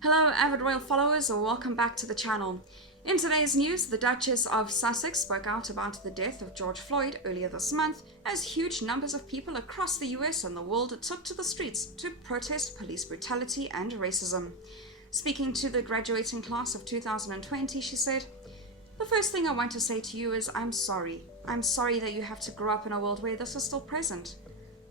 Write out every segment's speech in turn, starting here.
Hello avid royal followers, and welcome back to the channel. In today's news, the Duchess of Sussex spoke out about the death of George Floyd earlier this month as huge numbers of people across the US and the world took to the streets to protest police brutality and racism. Speaking to the graduating class of 2020, she said, "The first thing I want to say to you is I'm sorry. I'm sorry that you have to grow up in a world where this is still present."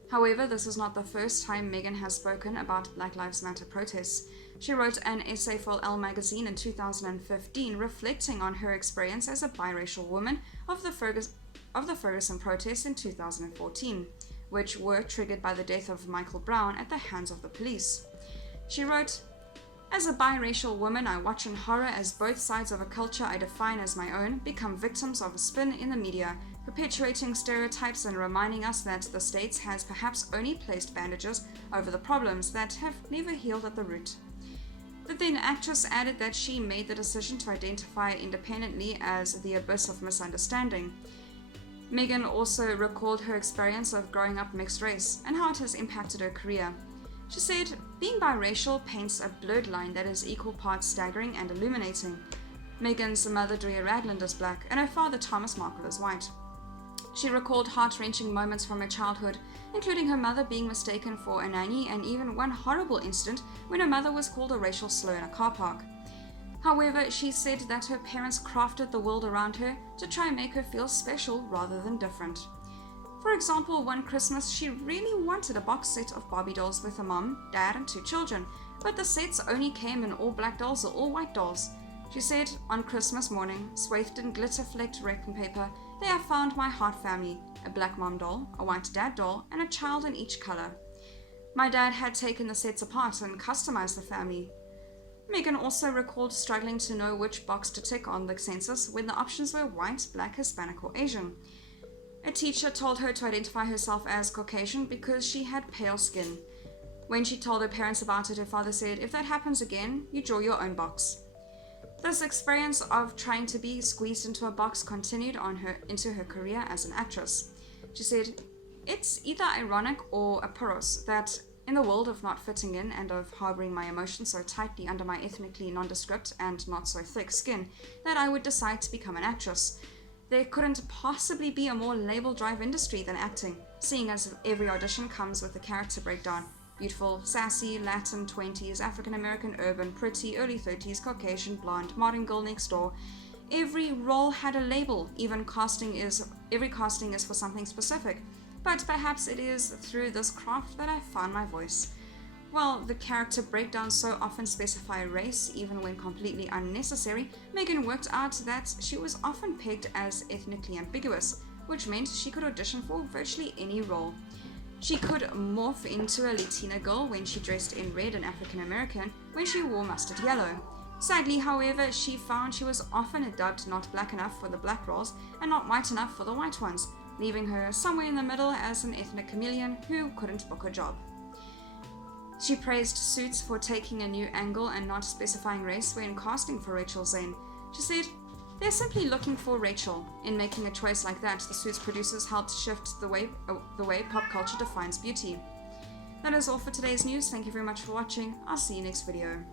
However, this is not the first time Meghan has spoken about Black Lives Matter protests. She wrote an essay for Elle magazine in 2015 reflecting on her experience as a biracial woman of the Ferguson protests in 2014, which were triggered by the death of Michael Brown at the hands of the police. She wrote, "As a biracial woman, I watch in horror as both sides of a culture I define as my own become victims of a spin in the media, perpetuating stereotypes and reminding us that the States has perhaps only placed bandages over the problems that have never healed at the root." The then actress added that she made the decision to identify independently as the abyss of misunderstanding. Meghan also recalled her experience of growing up mixed race and how it has impacted her career. She said, "Being biracial paints a blurred line that is equal parts staggering and illuminating." Meghan's mother, Drea Ragland, is black, and her father, Thomas Markle, is white. She recalled heart-wrenching moments from her childhood, including her mother being mistaken for a nanny and even one horrible incident when her mother was called a racial slur in a car park. However, she said that her parents crafted the world around her to try and make her feel special rather than different. For example, one Christmas she really wanted a box set of Barbie dolls with her mom, dad and 2 children, but the sets only came in all black dolls or all white dolls. She said, "On Christmas morning, swathed in glitter-flecked wrapping paper, there I found my heart family, a black mom doll, a white dad doll, and a child in each color. My dad had taken the sets apart and customized the family." Meghan also recalled struggling to know which box to tick on the census when the options were white, black, Hispanic, or Asian. A teacher told her to identify herself as Caucasian because she had pale skin. When she told her parents about it, her father said, "If that happens again, you draw your own box." This experience of trying to be squeezed into a box continued into her career as an actress. She said, "It's either ironic or a puros that in the world of not fitting in and of harboring my emotions so tightly under my ethnically nondescript and not so thick skin that I would decide to become an actress. There couldn't possibly be a more label-drive industry than acting, seeing as every audition comes with a character breakdown. Beautiful, sassy, Latin 20s, African-American, urban, pretty, early 30s, Caucasian, blonde, modern girl next door. Every role had a label, every casting is for something specific. But perhaps it is through this craft that I found my voice." While the character breakdowns so often specify race, even when completely unnecessary, Meghan worked out that she was often pegged as ethnically ambiguous, which meant she could audition for virtually any role. She could morph into a Latina girl when she dressed in red and African American when she wore mustard yellow. Sadly, however, she found she was often dubbed not black enough for the black roles and not white enough for the white ones, leaving her somewhere in the middle as an ethnic chameleon who couldn't book a job. She praised Suits for taking a new angle and not specifying race when casting for Rachel Zane. She said, "They're simply looking for Rachel. In making a choice like that, the Suits producers helped shift the way pop culture defines beauty." That is all for today's news. Thank you very much for watching. I'll see you next video.